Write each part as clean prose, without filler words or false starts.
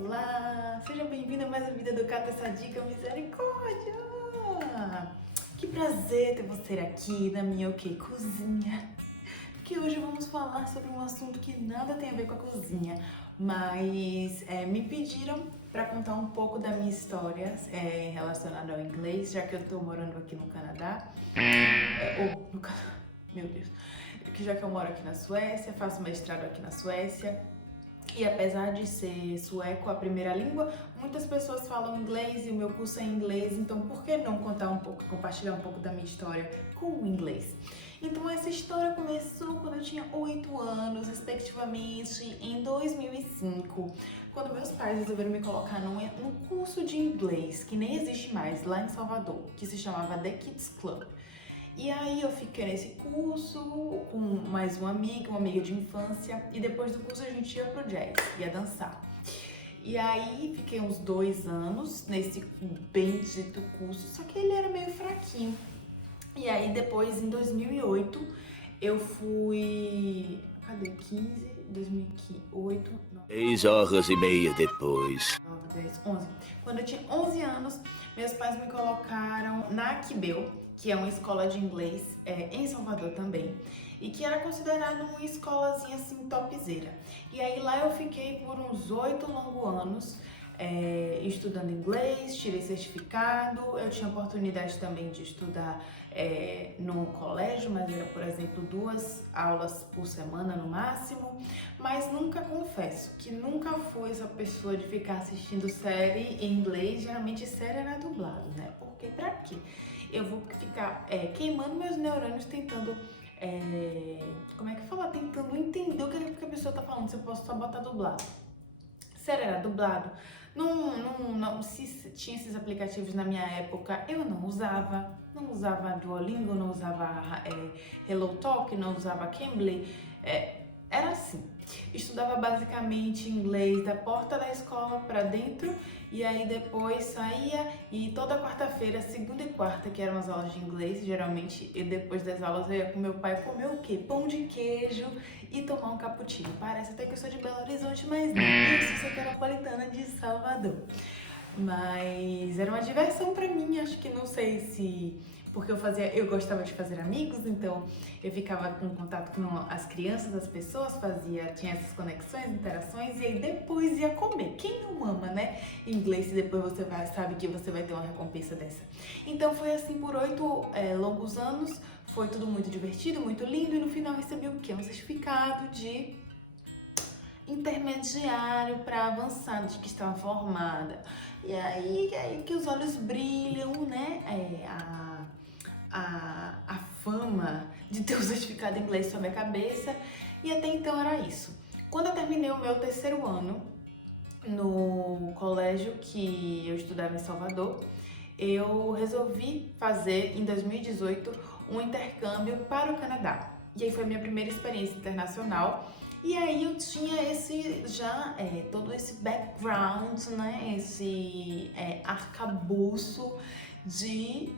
Olá, seja bem-vindo a mais um vídeo do Cata essa dica misericórdia. Que prazer ter você aqui na minha cozinha. Porque hoje vamos falar sobre um assunto que nada tem a ver com a cozinha, mas me pediram para contar um pouco da minha história relacionada ao inglês, já que eu tô morando aqui no Canadá, meu Deus, que já que eu moro aqui na Suécia, faço mestrado aqui na Suécia. E apesar de ser sueco a primeira língua, muitas pessoas falam inglês e o meu curso é em inglês, então por que não contar um pouco, compartilhar um pouco da minha história com o inglês? Então essa história começou quando eu tinha 8 anos, respectivamente em 2005, quando meus pais resolveram me colocar num curso de inglês, que nem existe mais, lá em Salvador, que se chamava The Kids Club. E aí eu fiquei nesse curso com mais uma amiga de infância, e depois do curso a gente ia pro jazz, ia dançar. E aí fiquei uns 2 anos nesse bendito curso, só que ele era meio fraquinho. E aí depois, em 2008, eu fui... Cadê? 2008... 6 horas e meia depois. 9, 10, 11. Quando eu tinha 11 anos, meus pais me colocaram na Quibel, que é uma escola de inglês em Salvador também, e que era considerada uma escolazinha assim topzera. E aí lá eu fiquei por uns 8 longos anos estudando inglês, tirei certificado. Eu tinha oportunidade também de estudar no colégio, mas era, por exemplo, 2 aulas por semana no máximo. Mas nunca, confesso que nunca fui essa pessoa de ficar assistindo série em inglês. Geralmente série era dublado, né? Porque pra quê? Eu vou ficar queimando meus neurônios tentando, como é que fala? Tentando entender o que a pessoa tá falando, se eu posso só botar dublado. Sério, era dublado. Não, se tinha esses aplicativos na minha época, eu não usava Duolingo, não usava HelloTalk, não usava Cambly, era assim. Estudava basicamente inglês da porta da escola para dentro, e aí depois saía, e toda quarta-feira, segunda e quarta, que eram as aulas de inglês, geralmente, e depois das aulas eu ia com meu pai comer o quê? Pão de queijo e tomar um cappuccino. Parece até que eu sou de Belo Horizonte, mas não, isso sou napolitana de Salvador. Mas era uma diversão pra mim, acho que não sei se... Porque eu gostava de fazer amigos, então eu ficava com contato com as crianças, as pessoas, tinha essas conexões, interações, e aí depois ia comer. Quem não ama, né? Inglês, e depois você sabe que você vai ter uma recompensa dessa. Então foi assim por 8 longos anos, foi tudo muito divertido, muito lindo, e no final recebi o quê? Um certificado de intermediário para avançado, de que estava formada. E aí que os olhos brilham, né? A fama de ter um certificado em inglês sobre a cabeça, e até então era isso. Quando eu terminei o meu 3º ano no colégio que eu estudava em Salvador, eu resolvi fazer em 2018 um intercâmbio para o Canadá. E aí foi a minha primeira experiência internacional. E aí eu tinha todo esse background, né, esse arcabouço de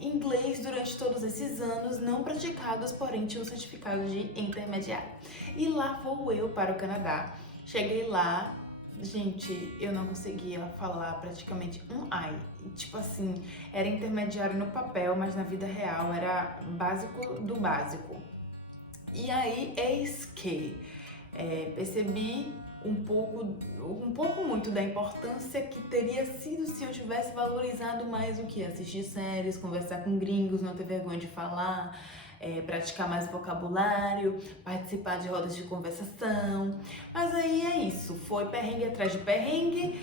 inglês durante todos esses anos não praticados, porém tinha um certificado de intermediário. E lá vou eu para o Canadá. Cheguei lá, gente, eu não conseguia falar praticamente um ai. Tipo assim, era intermediário no papel, mas na vida real era básico do básico. E aí, eis que percebi um pouco muito da importância que teria sido se eu tivesse valorizado mais o que? Assistir séries, conversar com gringos, não ter vergonha de falar, praticar mais vocabulário, participar de rodas de conversação. Mas aí é isso, foi perrengue atrás de perrengue,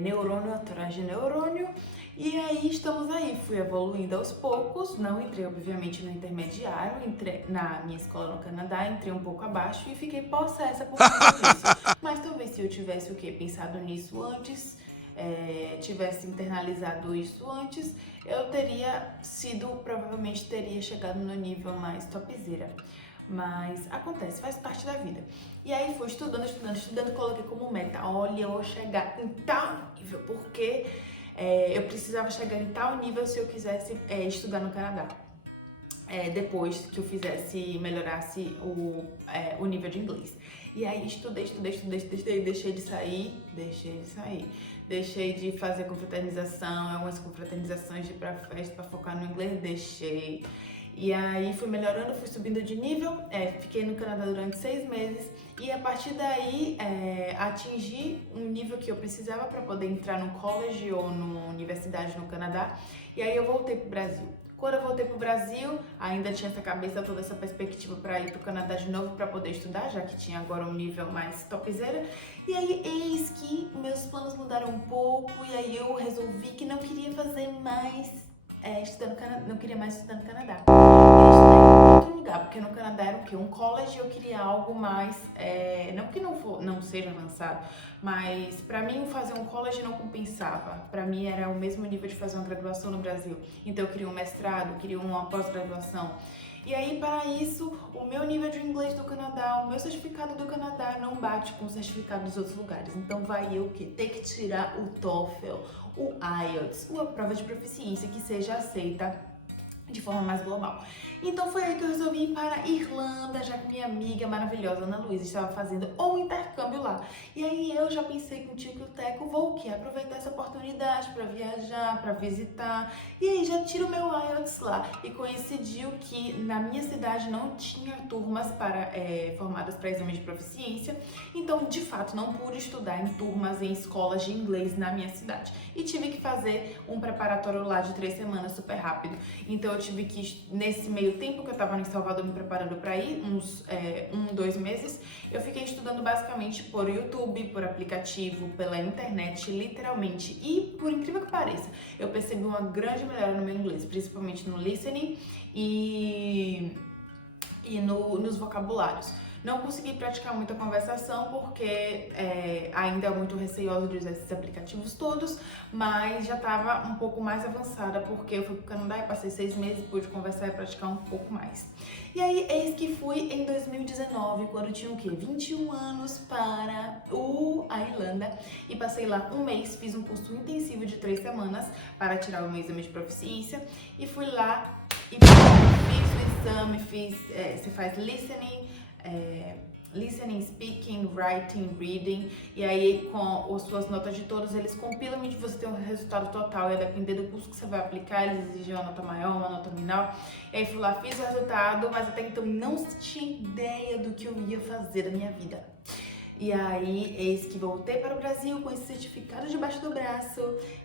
neurônio atrás de neurônio, e aí estamos aí. Fui evoluindo aos poucos, não entrei obviamente no intermediário, entrei na minha escola no Canadá, entrei um pouco abaixo e fiquei possessa por causa disso. Mas talvez se eu tivesse pensado nisso antes, tivesse internalizado isso antes, eu provavelmente teria chegado no nível mais topzera. Mas acontece, faz parte da vida. E aí fui estudando, coloquei como meta, olha, eu vou chegar em tal nível, porque eu precisava chegar em tal nível se eu quisesse estudar no Canadá. Depois que eu melhorasse o nível de inglês. E aí estudei, deixei de sair. Deixei de fazer confraternização, algumas confraternizações, de ir pra festa pra focar no inglês, deixei. E aí fui melhorando, fui subindo de nível, fiquei no Canadá durante 6 meses e a partir daí atingi um nível que eu precisava para poder entrar no college ou numa universidade no Canadá, e aí eu voltei pro Brasil. Quando eu voltei pro Brasil, ainda tinha essa cabeça, toda essa perspectiva para ir pro Canadá de novo para poder estudar, já que tinha agora um nível mais topzera. E aí eis que meus planos mudaram um pouco e aí eu resolvi que não queria fazer mais não queria mais estudar no Canadá. Eu queria estudar em outro lugar, porque no Canadá era o quê? Um college, eu queria algo mais, não que não seja avançado, mas pra mim fazer um college não compensava. Pra mim era o mesmo nível de fazer uma graduação no Brasil. Então eu queria um mestrado, queria uma pós-graduação. E aí, para isso, o meu nível de inglês do Canadá, o meu certificado do Canadá não bate com o certificado dos outros lugares. Então vai eu ter que tirar o TOEFL, o IELTS, uma prova de proficiência que seja aceita de forma mais global. Então foi aí que eu resolvi ir para a Irlanda, já que minha amiga maravilhosa Ana Luísa estava fazendo um intercâmbio lá. E aí eu já pensei com o tio que o Teco, vou aproveitar essa oportunidade para viajar, para visitar. E aí já tiro o meu IELTS lá. E coincidiu que na minha cidade não tinha turmas formadas para exame de proficiência. Então, de fato, não pude estudar em turmas em escolas de inglês na minha cidade. E tive que fazer um preparatório lá de 3 semanas super rápido. Então eu tive que, nesse meio tempo que eu tava em Salvador me preparando para ir, uns 2 meses, eu fiquei estudando basicamente por YouTube, por aplicativo, pela internet, literalmente. E, por incrível que pareça, eu percebi uma grande melhora no meu inglês, principalmente no listening e nos vocabulários. Não consegui praticar muita conversação porque ainda é muito receiosa de usar esses aplicativos todos, mas já estava um pouco mais avançada porque eu fui para o Canadá e passei 6 meses, pude conversar e praticar um pouco mais. E aí, eis que fui em 2019, quando eu tinha o quê? 21 anos, para a Irlanda e passei lá um mês, fiz um curso intensivo de 3 semanas para tirar o meu exame de proficiência e fui lá e fiz o exame, você faz listening, speaking, writing, reading, e aí com as suas notas de todos, eles compilam e você tem um resultado total, e a depender do curso que você vai aplicar, eles exigem uma nota maior, uma nota menor. E aí fui lá, fiz o resultado, mas até então não tinha ideia do que eu ia fazer da minha vida. E aí, eis que voltei para o Brasil com esse certificado debaixo do braço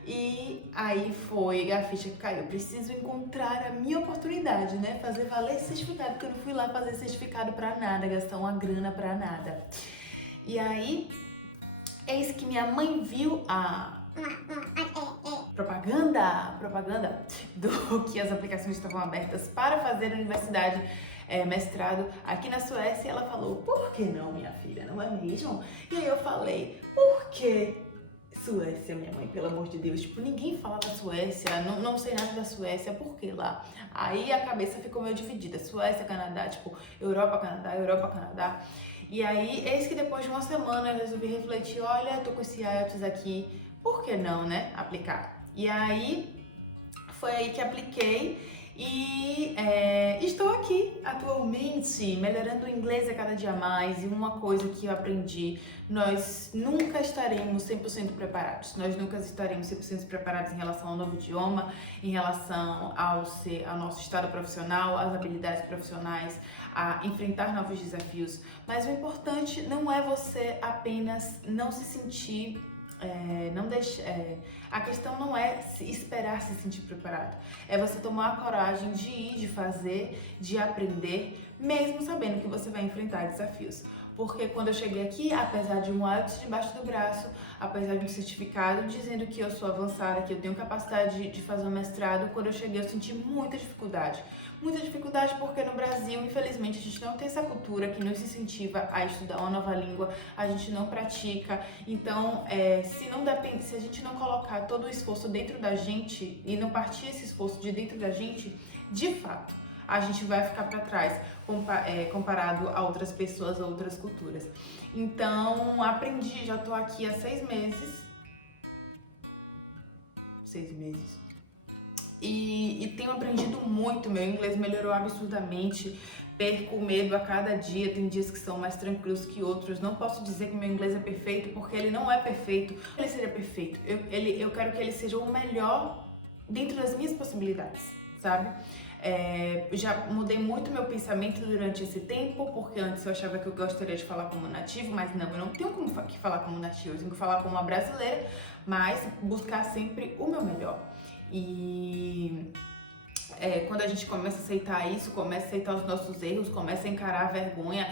e aí foi a ficha que caiu. Preciso encontrar a minha oportunidade, né? Fazer valer esse certificado, porque eu não fui lá fazer certificado pra nada, gastar uma grana pra nada. E aí, eis que minha mãe viu a propaganda do que as aplicações estavam abertas para fazer a universidade, mestrado aqui na Suécia. Ela falou, por que não, minha filha, não é mesmo? E aí eu falei, por que Suécia, minha mãe, pelo amor de Deus? Tipo, ninguém fala da Suécia, não sei nada da Suécia, por que lá? Aí a cabeça ficou meio dividida, Suécia, Canadá, tipo, Europa, Canadá. E aí, eis que depois de uma semana eu resolvi refletir, olha, tô com esse IELTS aqui, por que não, né, aplicar? E aí, foi aí que apliquei e estou aqui atualmente melhorando o inglês a cada dia mais. E uma coisa que eu aprendi, nós nunca estaremos 100% preparados. Nós nunca estaremos 100% preparados em relação ao novo idioma, em relação ao nosso estado profissional, às habilidades profissionais, a enfrentar novos desafios. Mas o importante não é você apenas não se sentir a questão não é esperar se sentir preparado, é você tomar a coragem de ir, de fazer, de aprender, mesmo sabendo que você vai enfrentar desafios. Porque quando eu cheguei aqui, apesar de um IELTS debaixo do braço, apesar de um certificado dizendo que eu sou avançada, que eu tenho capacidade de fazer um mestrado, quando eu cheguei eu senti muita dificuldade. Muita dificuldade porque no Brasil, infelizmente, a gente não tem essa cultura que nos incentiva a estudar uma nova língua, a gente não pratica. Então, se a gente não colocar todo o esforço dentro da gente e não partir esse esforço de dentro da gente, de fato, a gente vai ficar para trás comparado a outras pessoas, a outras culturas. Então, aprendi, já tô aqui há 6 meses. 6 meses. E tenho aprendido muito, meu inglês melhorou absurdamente, perco o medo a cada dia, tem dias que são mais tranquilos que outros. Não posso dizer que o meu inglês é perfeito, porque ele não é perfeito. Ele seria perfeito. Eu quero que ele seja o melhor dentro das minhas possibilidades, sabe? Já mudei muito meu pensamento durante esse tempo, porque antes eu achava que eu gostaria de falar como nativo, mas não, eu não tenho que falar como nativo, eu tenho que falar como uma brasileira, mas buscar sempre o meu melhor. E quando a gente começa a aceitar isso, começa a aceitar os nossos erros, começa a encarar a vergonha,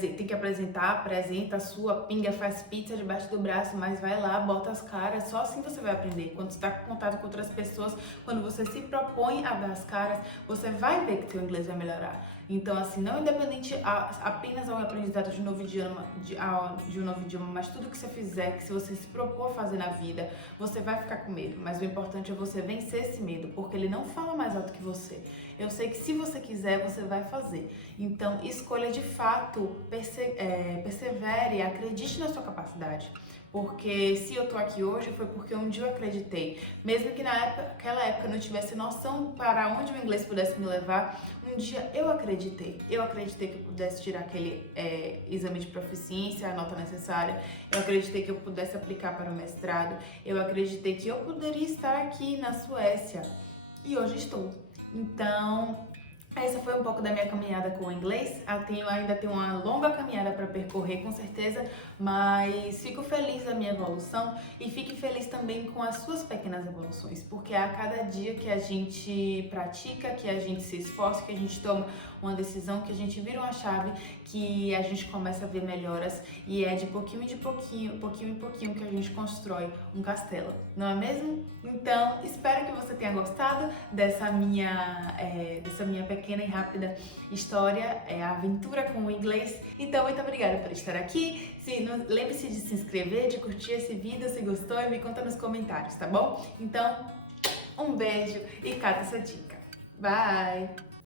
tem que apresenta a sua pinga, faz pizza debaixo do braço, mas vai lá, bota as caras, só assim você vai aprender. Quando você está em contato com outras pessoas, quando você se propõe a dar as caras, você vai ver que seu inglês vai melhorar. Então, assim, não independente apenas ao aprendizado de um novo idioma, mas tudo que você fizer, que se você se propor a fazer na vida, você vai ficar com medo. Mas o importante é você vencer esse medo, porque ele não fala mais alto que você. Eu sei que se você quiser, você vai fazer. Então, escolha de fato, persevere, acredite na sua capacidade. Porque se eu tô aqui hoje foi porque um dia eu acreditei. Mesmo que naquela época eu não tivesse noção para onde o inglês pudesse me levar, um dia eu acreditei. Eu acreditei que eu pudesse tirar aquele exame de proficiência, a nota necessária. Eu acreditei que eu pudesse aplicar para o mestrado. Eu acreditei que eu poderia estar aqui na Suécia. E hoje estou. Então, essa foi um pouco da minha caminhada com o inglês. Ainda tenho uma longa caminhada para percorrer, com certeza, mas fico feliz da minha evolução e fique feliz também com as suas pequenas evoluções, porque a cada dia que a gente pratica, que a gente se esforça, que a gente toma uma decisão, que a gente vira uma chave, que a gente começa a ver melhoras e é de pouquinho em pouquinho que a gente constrói um castelo, não é mesmo? Então, espero que você tenha gostado dessa minha pequena e rápida história, a aventura com o inglês. Então, muito obrigada por estar aqui. Lembre-se de se inscrever, de curtir esse vídeo se gostou e me conta nos comentários, tá bom? Então, um beijo e cata essa dica. Bye!